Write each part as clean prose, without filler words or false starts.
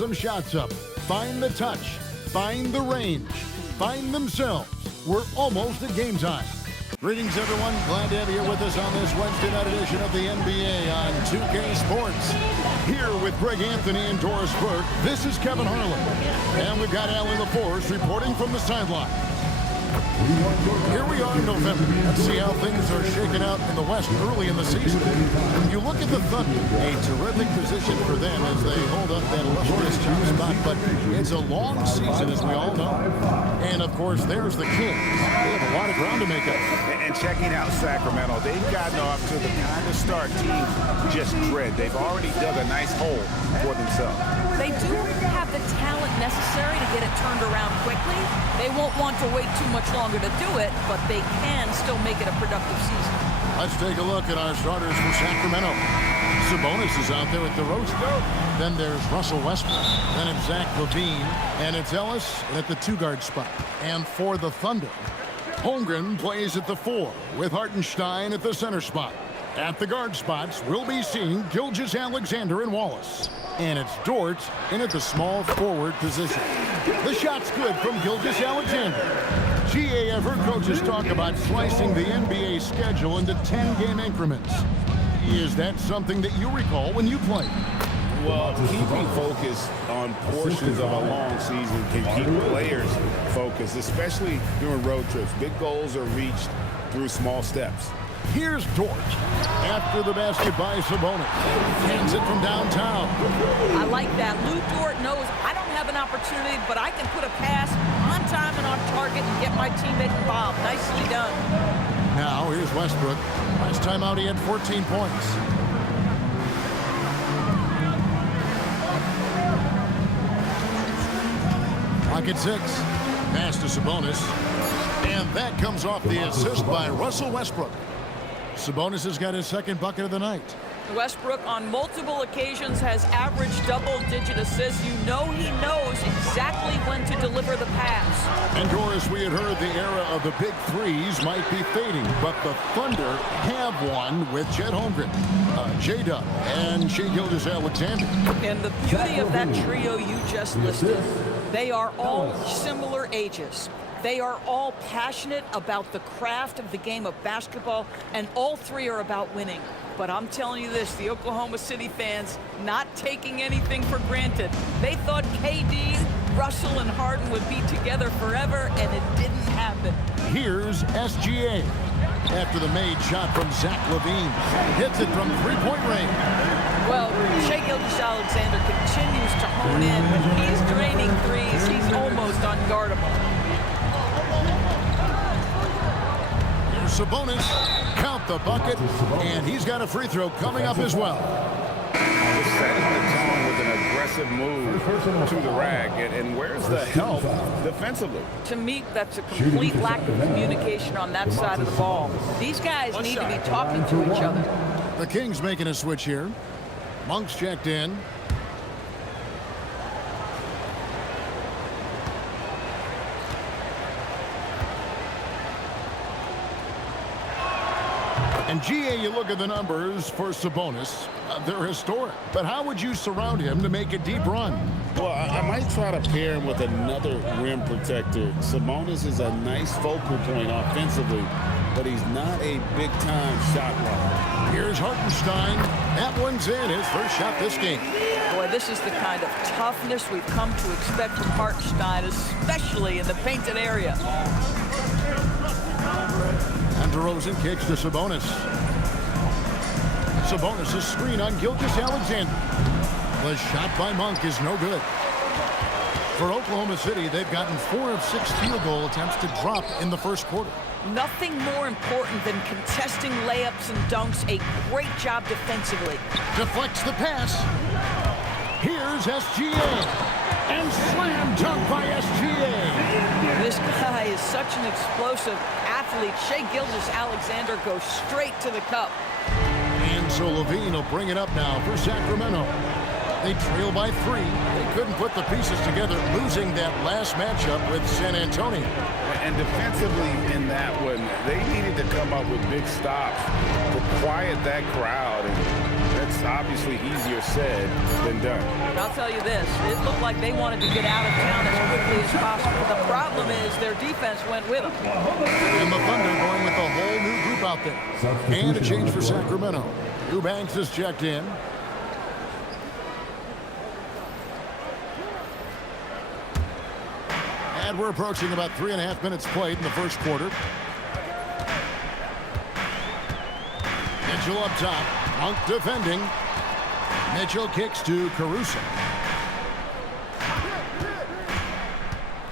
some shots up, find the touch, find the range, find themselves. We're almost at game time. Greetings, everyone. Glad to have you with us on this Wednesday night edition of the NBA on 2K Sports. Here with Greg Anthony and Doris Burke, this is Kevin Harlan. And we've got Alan LaForce reporting from the sideline. Here we are in November. Let's see how things are shaking out in the West early in the season. You look at the Thunder, a terrific position for them as they hold up that illustrious top spot, but it's a long season, as we all know. And, of course, there's the Kings. They have a lot of ground to make up. And checking out Sacramento, they've gotten off to the kind of start teams just dread. They've already dug a nice hole for themselves. They do have the talent necessary to get it turned around quickly. They won't want to wait too much longer to do it, but they can still make it a productive season. Let's take a look at our starters for Sacramento. Sabonis is out there at the roast. Then there's Russell Westbrook. Then it's Zach LaVine. And it's Ellis at the two-guard spot. And for the Thunder, Holmgren plays at the 4 with Hartenstein at the center spot. At the guard spots, we'll be seeing Gilgeous-Alexander and Wallace. And it's Dort in at the small forward position. The shot's good from Gilgeous-Alexander. GA, I've heard coaches talk about slicing the NBA schedule into 10-game increments. Is that something that you recall when you played? Well, keeping focus on portions of a long season can keep players focused, especially during road trips. Big goals are reached through small steps. Here's Dort. After the basket by Sabonis. Hands it from downtown. I like that. Lou Dort knows I don't have an opportunity, but I can put a pass on time and on target and get my teammate involved. Nicely done. Now, here's Westbrook. Last time out, he had 14 points. Clock at 6. Pass to Sabonis. And that comes off the assist by Russell Westbrook. Sabonis has got his second bucket of the night. Westbrook on multiple occasions has averaged double-digit assists. You know he knows exactly when to deliver the pass. And Doris, we had heard the era of the big threes might be fading, but the Thunder have one with Chet Holmgren, J-Dub, and Shai Gilgeous-Alexander. And the beauty of that trio you just listed, they are all similar ages. They are all passionate about the craft of the game of basketball, and all three are about winning. But I'm telling you this, the Oklahoma City fans not taking anything for granted. They thought KD, Russell, and Harden would be together forever, and it didn't happen. Here's SGA. After the made shot from Zach LaVine. Hits it from three-point range. Well, Shai Gilgeous-Alexander continues to hone in. He's draining threes. He's almost unguardable. Sabonis, count the bucket, and he's got a free throw coming up as well. Just setting the tone with an aggressive move to the rack. And where's the help defensively? To me, that's a complete lack of communication on that side of the ball. These guys need to be talking to each other. The Kings making a switch here. Monk's checked in. And GA, you look at the numbers for Sabonis. They're historic. But how would you surround him to make a deep run? Well, I might try to pair him with another rim protector. Sabonis is a nice focal point offensively, but he's not a big-time shot blocker. Here's Hartenstein. That one's in. His first shot this game. Boy, this is the kind of toughness we've come to expect from Hartenstein, especially in the painted area. And DeRozan kicks to Sabonis. Sabonis' screen on Gilgeous-Alexander. The shot by Monk is no good. For Oklahoma City, they've gotten 4 of 6 field goal attempts to drop in the first quarter. Nothing more important than contesting layups and dunks. A great job defensively. Deflects the pass. Here's SGA. And slam dunk by SGA. This guy is such an explosive athlete. Shai Gilgeous-Alexander goes straight to the cup. And so LaVine will bring it up now for Sacramento. They trail by 3. They couldn't put the pieces together, losing that last matchup with San Antonio. And defensively in that one, they needed to come up with big stops to quiet that crowd. And that's it's obviously easier said than done. But I'll tell you this, it looked like they wanted to get out of town as quickly as possible. The problem is their defense went with them. And the Thunder going with a whole new group out there. And a change for Sacramento. Eubanks is checked in. And we're approaching about 3.5 minutes played in the first quarter. Mitchell up top. Monk defending. Mitchell kicks to Caruso.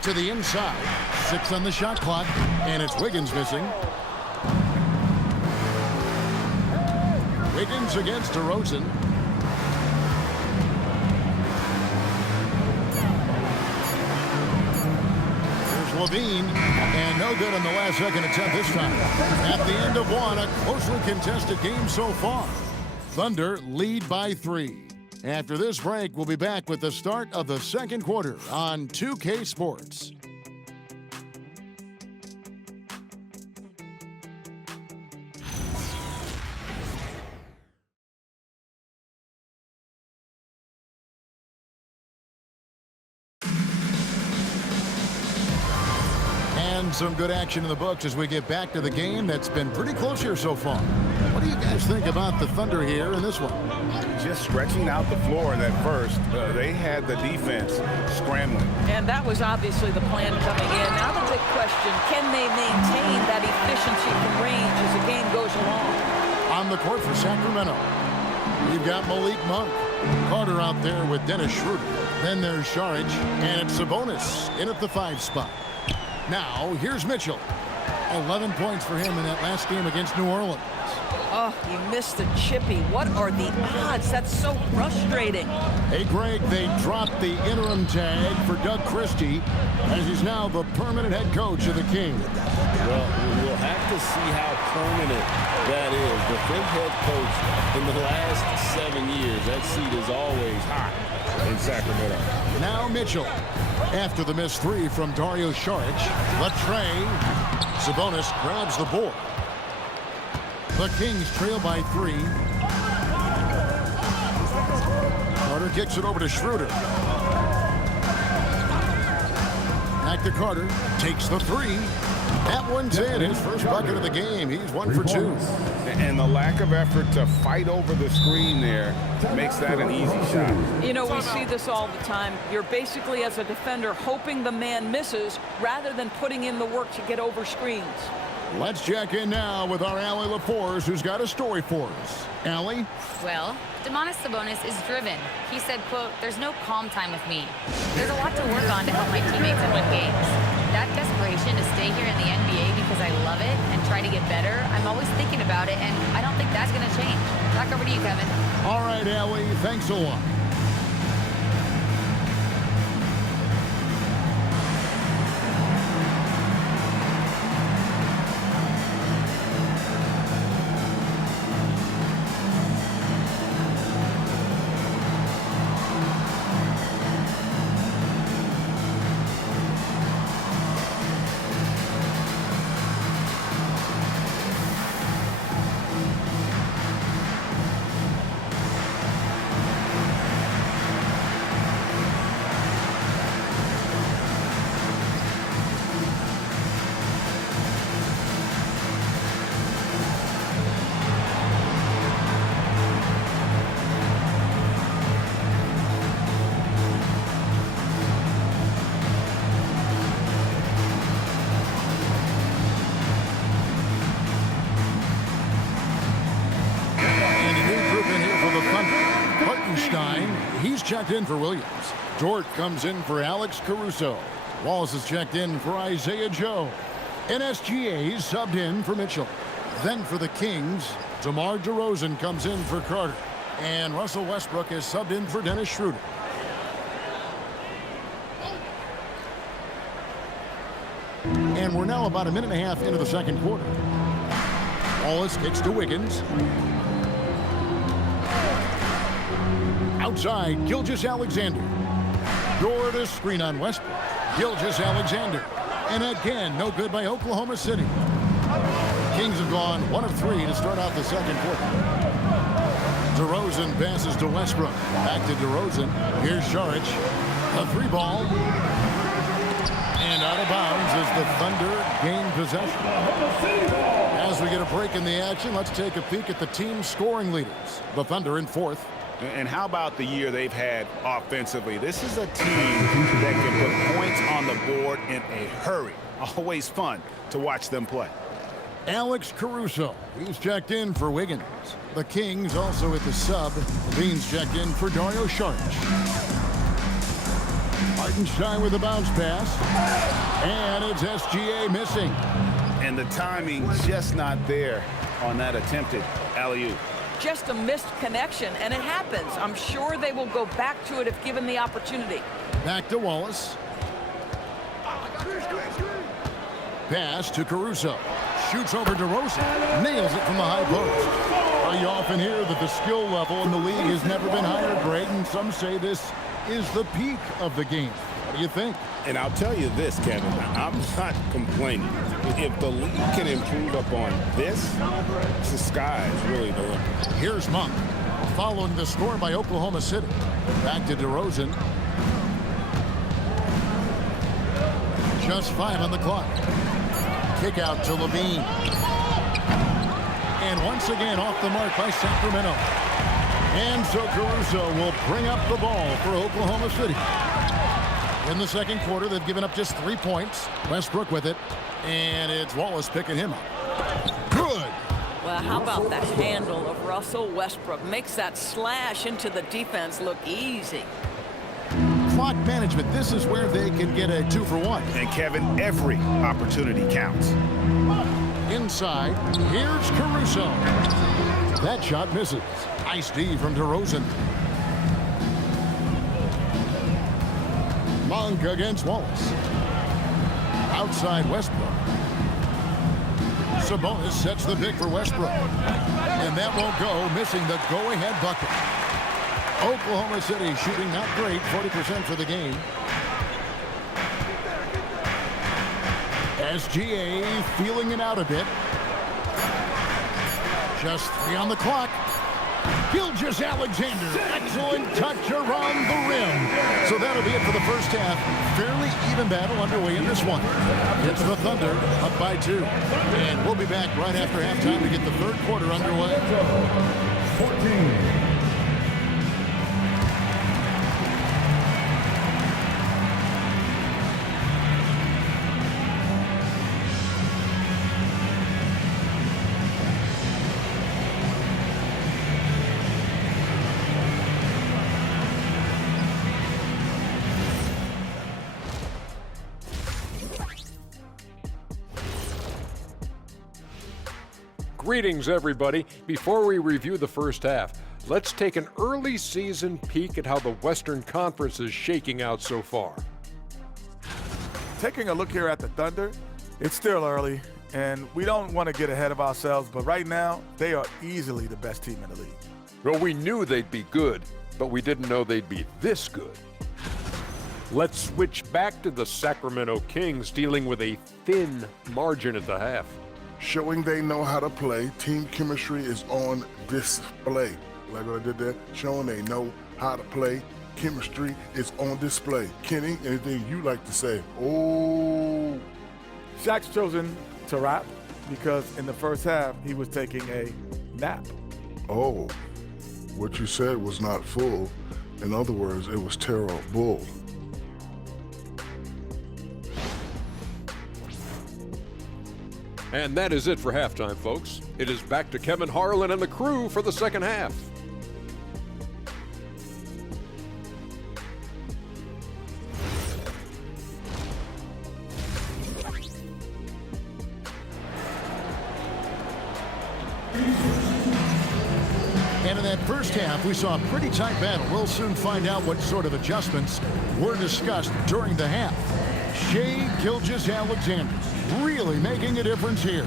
To the inside. 6 on the shot clock. And it's Wiggins missing. Wiggins against DeRozan. Levine, and no good on the last second attempt this time. At the end of one, a closely contested game so far. Thunder lead by 3. After this break, we'll be back with the start of the second quarter on 2K Sports. And some good action in the books as we get back to the game that's been pretty close here so far. What do you guys think about the Thunder here in this one? Just stretching out the floor in that first. They had the defense scrambling. And that was obviously the plan coming in. Now the big question, can they maintain that efficiency from range as the game goes along? On the court for Sacramento, we've got Malik Monk. Carter out there with Dennis Schroeder. Then there's Šarić, and it's Sabonis in at the 5 spot. Now, here's Mitchell. 11 points for him in that last game against New Orleans. Oh, he missed the chippy. What are the odds? That's so frustrating. Hey, Greg, they dropped the interim tag for Doug Christie as he's now the permanent head coach of the Kings. Well, we'll have to see how permanent that is. The fifth head coach in the last 7 years, that seat is always hot in Sacramento. Now Mitchell. After the missed 3 from Dario Šarić, Latrey. Sabonis grabs the board. The Kings trail by 3. Carter kicks it over to Schroeder. Back to Carter. Takes the 3. That one's in. His first bucket of the game. He's 1 for 2. And the lack of effort to fight over the screen there makes that an easy shot. You know, we see this all the time. You're basically, as a defender, hoping the man misses rather than putting in the work to get over screens. Let's check in now with our Allie LaForce, who's got a story for us. Allie? Well, Domantas Sabonis is driven. He said, quote, "There's no calm time with me. There's a lot to work on to help my teammates and win games. That desperation to stay here in the NBA because I love it and try to get better, I'm always thinking about it, and I don't think that's going to change." Back over to you, Kevin. All right, Allie, thanks a lot. He's checked in for Williams. Dort comes in for Alex Caruso. Wallace is checked in for Isaiah Joe. NSGA's subbed in for Mitchell. Then for the Kings, DeMar DeRozan comes in for Carter. And Russell Westbrook is subbed in for Dennis Schroeder. And we're now about a minute and a half into the second quarter. Wallace kicks to Wiggins. Outside, Gilgeous-Alexander. Gorgeous screen on Westbrook. Gilgeous-Alexander. And again, no good by Oklahoma City. Kings have gone 1 of 3 to start out the second quarter. DeRozan passes to Westbrook. Back to DeRozan. Here's Saric. A free ball. And out of bounds as the Thunder gain possession. As we get a break in the action, let's take a peek at the team's scoring leaders. The Thunder in fourth. And how about the year they've had offensively? This is a team that can put points on the board in a hurry. Always fun to watch them play. Alex Caruso, he's checked in for Wiggins. The Kings also at the sub. Levine's checked in for Dario Saric. Hartenstein with a bounce pass. And it's SGA missing. And the timing just not there on that attempted alley-oop. Just a missed connection, and it happens. I'm sure they will go back to it if given the opportunity. Back to Wallace. Pass to Caruso. Shoots over DeRozan. Nails it from the high post. You often hear that the skill level in the league has never been higher, Greg, and some say this is the peak of the game. What do you think? And I'll tell you this, Kevin, I'm not complaining. If the league can improve upon this, the sky is really the limit. Here's Monk, following the score by Oklahoma City. Back to DeRozan. Just 5 on the clock. Kick out to Levine. And once again off the mark by Sacramento. And so Caruso will bring up the ball for Oklahoma City. In the second quarter, they've given up just 3 points. Westbrook with it. And it's Wallace picking him up. Good. Well, how about the handle of Russell Westbrook? Makes that slash into the defense look easy. Clock management. This is where they can get a 2-for-1. And Kevin, every opportunity counts. Inside, here's Caruso. That shot misses. Nice D from DeRozan. Monk against Wallace. Outside Westbrook. Sabonis sets the pick for Westbrook. And that won't go, missing the go-ahead bucket. Oklahoma City shooting not great, 40% for the game. SGA feeling it out a bit. Just 3 on the clock. Gilgeous-Alexander, excellent touch around the rim. So that'll be it for the first half. Fairly even battle underway in this one. It's the Thunder up by 2. And we'll be back right after halftime to get the third quarter underway. 14. Greetings, everybody. Before we review the first half, let's take an early season peek at how the Western Conference is shaking out so far. Taking a look here at the Thunder, it's still early, and we don't want to get ahead of ourselves, but right now, they are easily the best team in the league. Well, we knew they'd be good, but we didn't know they'd be this good. Let's switch back to the Sacramento Kings, dealing with a thin margin at the half. Showing they know how to play. Team chemistry is on display. Like what I did there, showing they know how to play. Chemistry is on display. Kenny, anything you like to say? Oh. Shaq's chosen to rap because in the first half, he was taking a nap. Oh, what you said was not full. In other words, it was terrible. And that is it for halftime, folks. It is back to Kevin Harlan and the crew for the second half. And in that first half, we saw a pretty tight battle. We'll soon find out what sort of adjustments were discussed during the half. Shai Gilgeous-Alexander really making a difference here.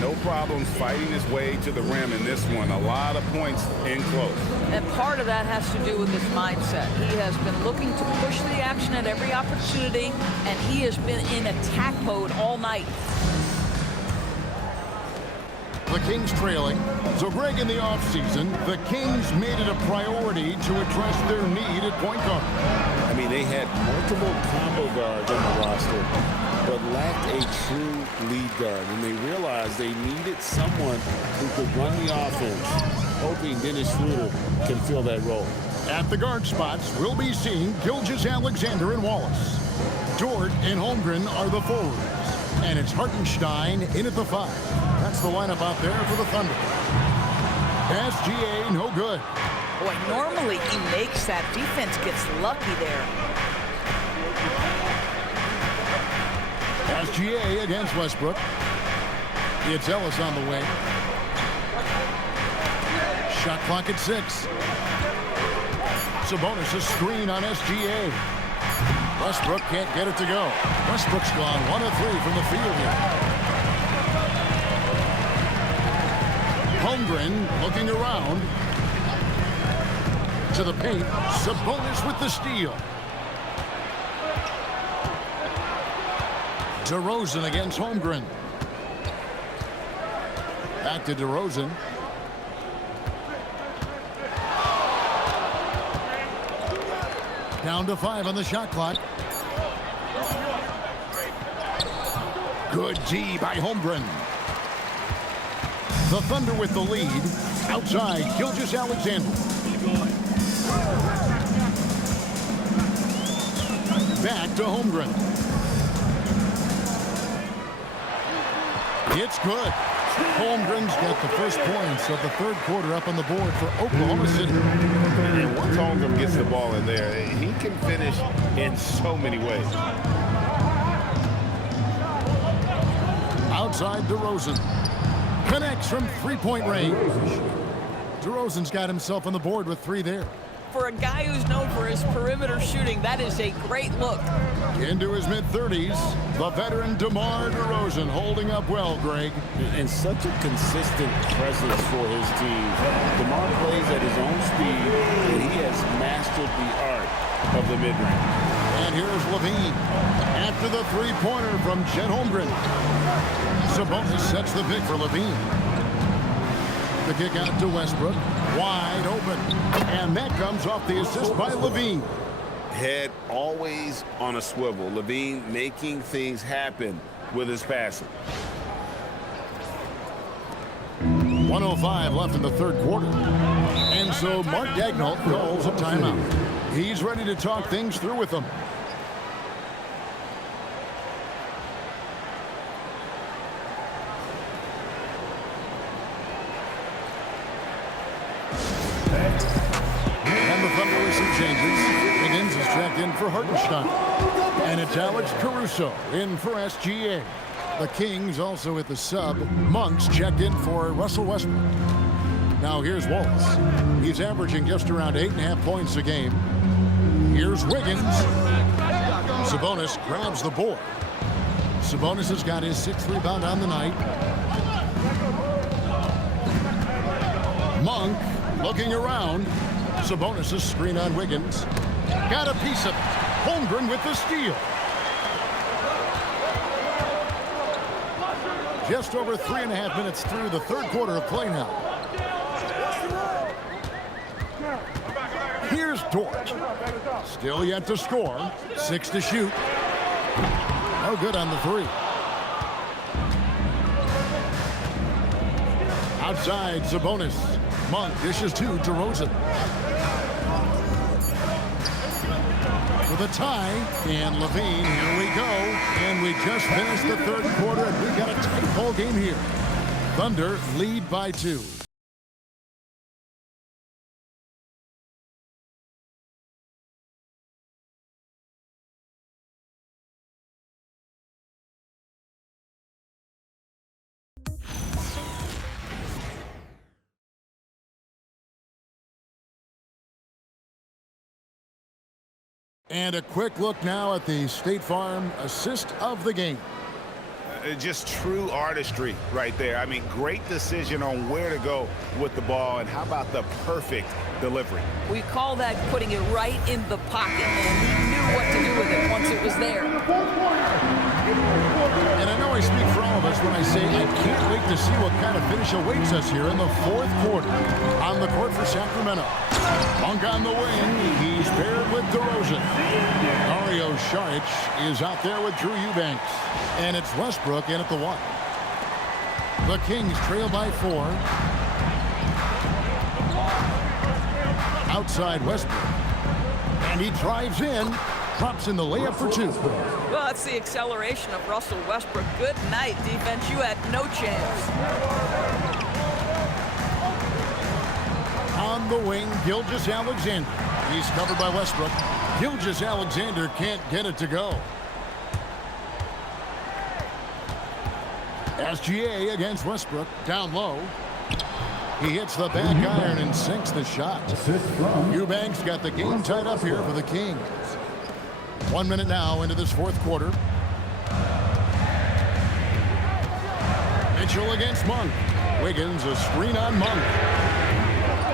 No problems fighting his way to the rim in this one. A lot of points in close. And part of that has to do with his mindset. He has been looking to push the action at every opportunity, and he has been in attack mode all night. the Kings trailing. So, Greg, in the offseason, the Kings made it a priority to address their need at point guard. I mean, they had multiple combo guards on the roster, but lacked a true lead guard. And they realized they needed someone who could run the offense, hoping Dennis Schroeder can fill that role. At the guard spots, we'll be seeing Gilgeous-Alexander and Wallace. Dort and Holmgren are the forwards. And it's Hartenstein in at the 5. That's the lineup out there for the Thunder. SGA, no good. Boy, normally he makes that. Defense gets lucky there. SGA against Westbrook. It's Ellis on the way. Shot clock at 6. Sabonis a screen on SGA. Westbrook can't get it to go. Westbrook's gone 1 of 3 from the field here. Holmgren looking around to the paint. Sabonis with the steal. DeRozan against Holmgren. Back to DeRozan. Down to 5 on the shot clock. Good D by Holmgren. The Thunder with the lead. Outside, Gilgeous-Alexander. Back to Holmgren. It's good. Holmgren's got the first points of the third quarter up on the board for Oklahoma City. And once Holmgren gets the ball in there, he can finish in so many ways. Outside DeRozan. Connects from three-point range. DeRozan's got himself on the board with 3 there. For a guy who's known for his perimeter shooting, that is a great look. Into his mid-30s, the veteran DeMar DeRozan holding up well, Greg. And such a consistent presence for his team. DeMar plays at his own speed, and he has mastered the art of the mid-range. And here's Levine. After the three-pointer from Chet Holmgren. Sabonis sets the pick for Levine. The kick out to Westbrook. Wide open. And that comes off the assist by Levine. Head always on a swivel. Levine making things happen with his passing. 1:05 left in the third quarter. And so Mark Daigneault calls a timeout. He's ready to talk things through with them. And the Thunder with some changes. Higgins is checked in for Hartenstein. And it's Alex Caruso in for SGA. The Kings also at the sub. Monk's checked in for Russell Westbrook. Now here's Wallace. He's averaging just around 8.5 points a game. Here's Wiggins. Sabonis grabs the board. Sabonis has got his 6th rebound on the night. Monk looking around. Sabonis' screen on Wiggins. Got a piece of it. Holmgren with the steal. Just over 3.5 minutes through the third quarter of play now. Here's Dort. Still yet to score. 6 to shoot. No good on the 3. Outside, Sabonis. Monk dishes to DeRozan. For the tie, and Levine, here we go. And we just finished the third quarter, and we got a tight ball game here. Thunder lead by 2. And a quick look now at the State Farm assist of the game. Just true artistry right there. I mean, great decision on where to go with the ball, and how about the perfect delivery? We call that putting it right in the pocket, and he knew what to do with it once it was there. And I know I speak for all of us when I say I can't wait to see what kind of finish awaits us here in the fourth quarter. On the court for Sacramento. Monk on the wing. He's paired with DeRozan. Dario Saric is out there with Drew Eubanks. And it's Westbrook in at the 1. The Kings trail by 4. Outside Westbrook. And he drives in. Drops in the layup for 2. Well, that's the acceleration of Russell Westbrook. Good night, defense. You had no chance. On the wing, Gilgeous-Alexander. He's covered by Westbrook. Gilgeous-Alexander can't get it to go. SGA against Westbrook. Down low. He hits the back iron and sinks the shot. Eubanks got the game tied up here for the Kings. 1 minute now into this fourth quarter. Mitchell against Monk. Wiggins, a screen on Monk.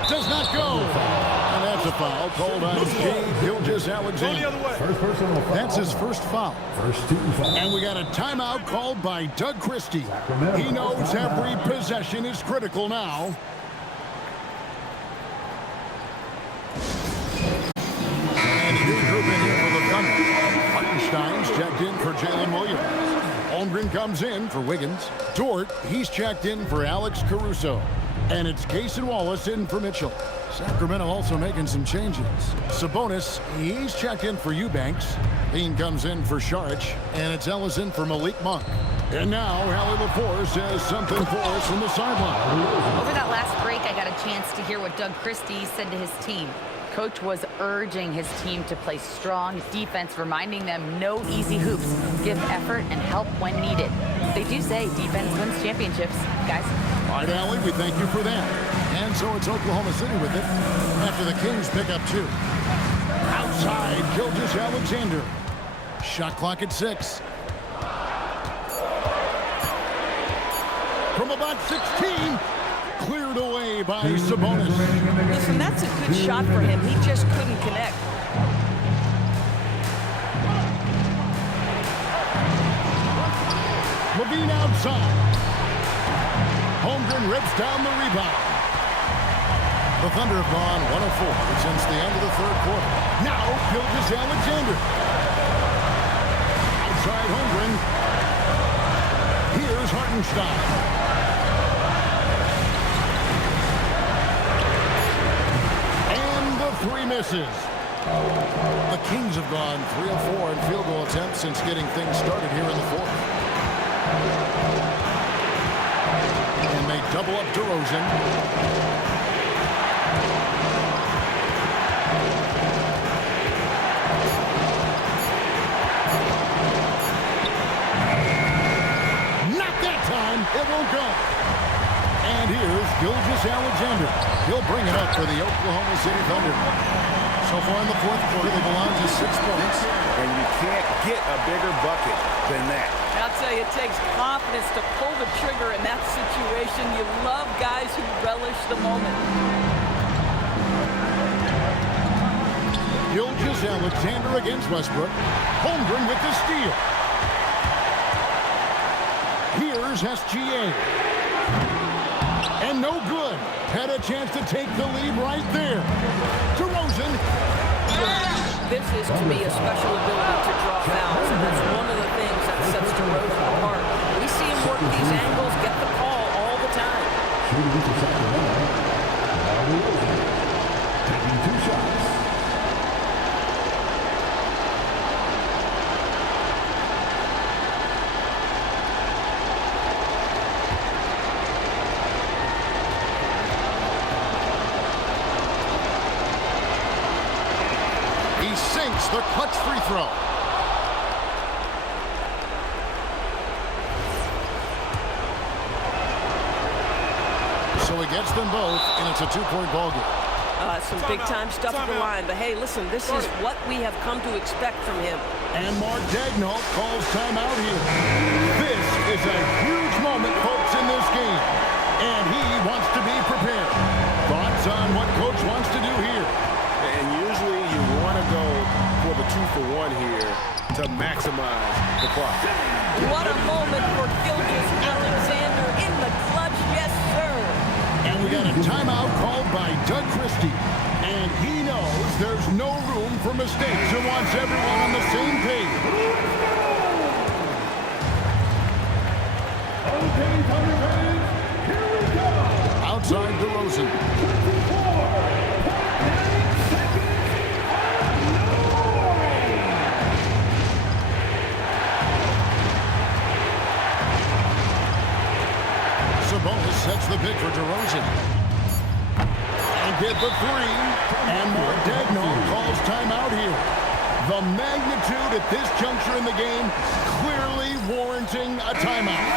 Does not go. And that's a foul called on Gilgeous-Alexander. That's his first foul. And we got a timeout called by Doug Christie. He knows every possession is critical now. And a new group in here for the Thunder. Hartenstein's checked in for Jalen Williams. Holmgren comes in for Wiggins. Dort, he's checked in for Alex Caruso. And it's Cason Wallace in for Mitchell. Sacramento also making some changes. Sabonis, he's checked in for Eubanks. Bean comes in for Saric. And it's Ellis in for Malik Monk. And now, Hallie LaForce says something for us from the sideline. Over that last break, I got a chance to hear what Doug Christie said to his team. Coach was urging his team to play strong defense, reminding them no easy hoops, give effort and help when needed. They do say defense wins championships, guys. All right, Allie, we thank you for that. And so it's Oklahoma City with it after the Kings pick up 2. Outside, Gilgeous-Alexander. Shot clock at 6. From about 16. Cleared away by Sabonis. Listen, that's a good shot for him. He just couldn't connect. Levine outside. Holmgren rips down the rebound. The Thunder have gone 1-of-4 since the end of the third quarter. Now, Gilgeous-Alexander. Outside Holmgren. Here's Hartenstein. Three misses. The Kings have gone 3 of 4 in field goal attempts since getting things started here in the fourth. And they double up DeRozan. Not that time. It won't go. And here's Gilgeous-Alexander. He'll bring it up for the Oklahoma City Thunder. So far in the fourth quarter, they belong to 6 points. And you can't get a bigger bucket than that. I'll tell you, it takes confidence to pull the trigger in that situation. You love guys who relish the moment. Gilgeous-Alexander against Westbrook. Holmgren with the steal. Here's SGA. And no good. Had a chance to take the lead right there. DeRozan. This is, to me, a special ability to draw fouls, and that's one of the things that sets DeRozan apart. We see him work these angles, get the call all the time. Taking 2 shots. The clutch free throw. So he gets them both, and it's a 2-point ball game. Some big-time stuff at the line. But, hey, listen, this is what we have come to expect from him. And Mark Daigneault calls timeout here. This is a huge moment, folks, in this game. And he wants to be prepared. Thoughts on what Coach wants to do here? And usually you want to go for the 2-for-1 here, to maximize the clock. What a moment for Gilgeous-Alexander in the clutch, yes, sir. And we got a timeout called by Doug Christie. And he knows there's no room for mistakes and wants everyone on the same page. Okay, Thunder fans, here we go. Outside DeRozan. Sabonis sets the pick for DeRozan. And get the three. And Mark calls timeout here. The magnitude at this juncture in the game clearly warranting a timeout.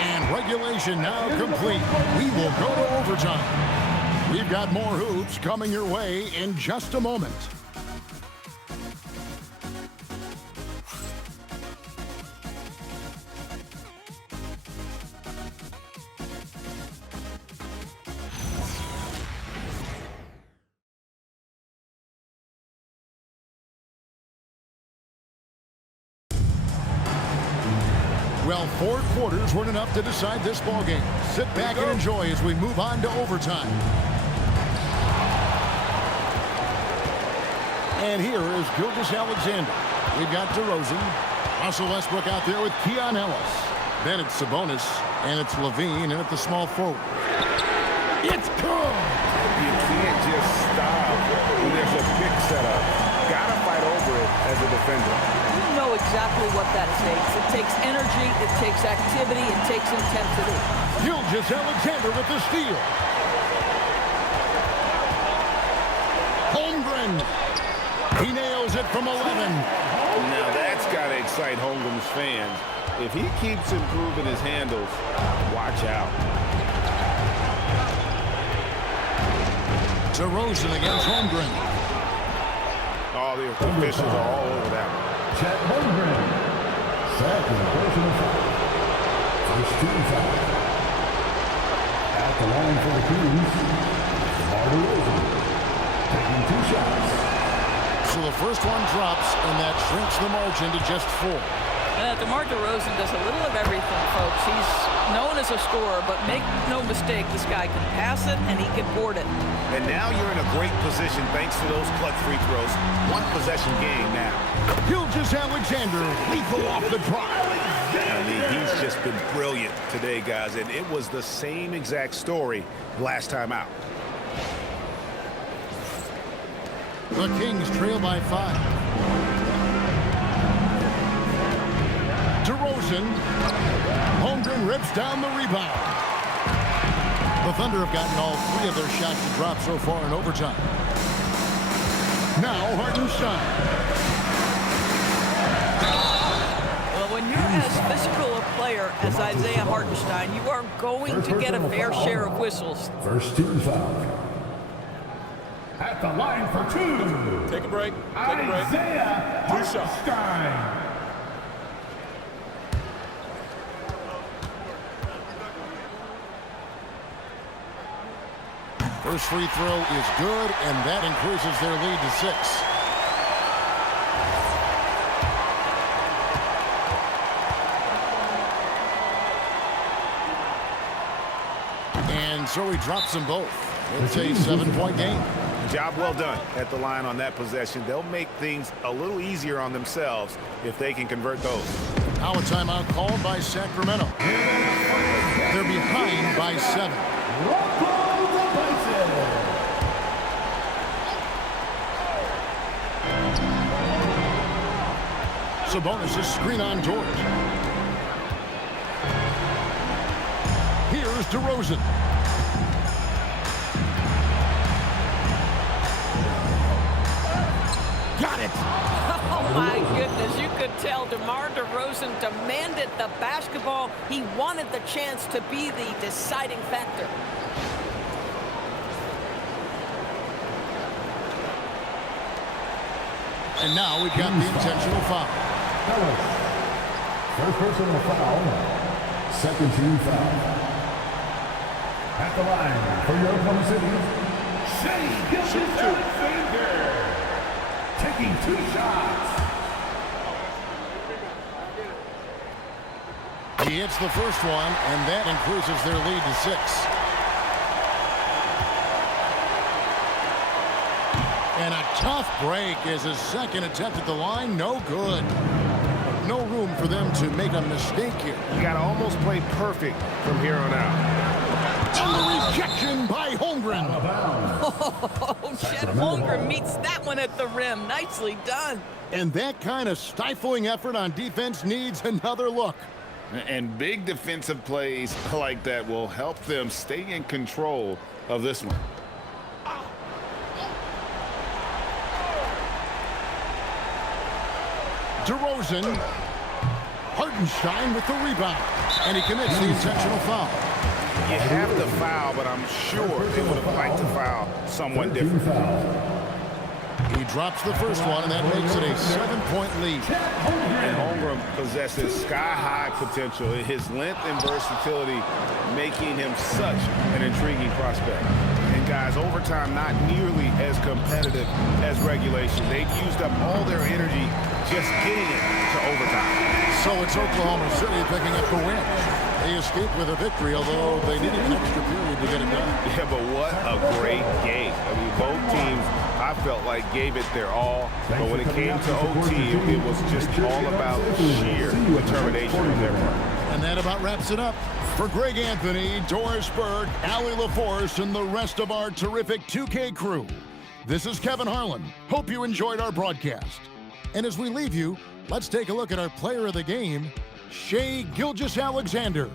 And regulation now complete. We will go to overtime. We've got more hoops coming your way in just a moment. Well, 4 quarters weren't enough to decide this ballgame. Sit back and enjoy as we move on to overtime. And here is Gilgeous-Alexander. We've got DeRozan. Russell Westbrook out there with Keon Ellis. Then it's Sabonis, and it's Levine, and at the small forward. It's good! You can't just stop when there's a pick set up. Gotta fight over it as a defender. You know exactly what that takes. It takes energy, it takes activity, it takes intensity. Gilgeous-Alexander with the steal. Holmgren. He nails it from 11. Now that's got to excite Holmgren's fans. If he keeps improving his handles, watch out. DeRozan against Holmgren. Oh, the officials are all over that one. Chet Holmgren. Second personal foul. First team foul. At the line for the Kings, DeRozan taking 2 shots. So the first one drops, and that shrinks the margin to just 4. DeMar DeRozan does a little of everything, folks. He's known as a scorer, but make no mistake, this guy can pass it and he can board it. And now you're in a great position thanks to those clutch free throws. 1 possession game now. Gilgeous-Alexander lethal off the drop. I mean, he's just been brilliant today, guys, and it was the same exact story last time out. The Kings trail by 5. DeRozan. Holmgren rips down the rebound. The Thunder have gotten all 3 of their shots to drop so far in overtime. Now Hartenstein. Well, when you're as physical a player as Isaiah Hartenstein, you are going to get a fair share of whistles. First team foul. At the line for 2. Take a break. Isaiah Hartenstein. First free throw is good, and that increases their lead to 6. And so he drops them both. It's a 7-point game. Job well done at the line on that possession. They'll make things a little easier on themselves if they can convert those. Now a timeout called by Sacramento. They're behind by 7. Sabonis is screen on George. Here's DeRozan. Got it. Oh, my goodness. You could tell DeMar DeRozan demanded the basketball. He wanted the chance to be the deciding factor. And now we've got the intentional foul. First personal foul Second team foul. At the line for your Oklahoma City, Shea Gilgeous-Alexander, taking 2 shots. He hits the first one, and that increases their lead to 6. And a tough break is his second attempt at the line. No good. No room for them to make a mistake here. You got to almost play perfect from here on out. And the rejection by Holmgren. Oh, Chet Holmgren meets that one at the rim. Nicely done. And that kind of stifling effort on defense needs another look. And big defensive plays like that will help them stay in control of this one. DeRozan. Hartenstein with the rebound. And he commits the intentional foul. You have to foul, but I'm sure they would have liked to foul someone different. He drops the first one, and that makes it a 7-point lead. And Holmgren possesses sky-high potential. His length and versatility making him such an intriguing prospect. And guys, overtime not nearly as competitive as regulation. They've used up all their energy just getting it to overtime. So it's Oklahoma City picking up the win. They escaped with a victory, although they needed an extra period to get it done. Yeah, but what a great game. I mean, both teams, I felt like, gave it their all. But when it came to OT, it was just all about sheer determination on their part. And that about wraps it up. For Greg Anthony, Doris Berg, Allie LaForce, and the rest of our terrific 2K crew, this is Kevin Harlan. Hope you enjoyed our broadcast. And as we leave you, let's take a look at our player of the game, Shea Gilgeous-Alexander.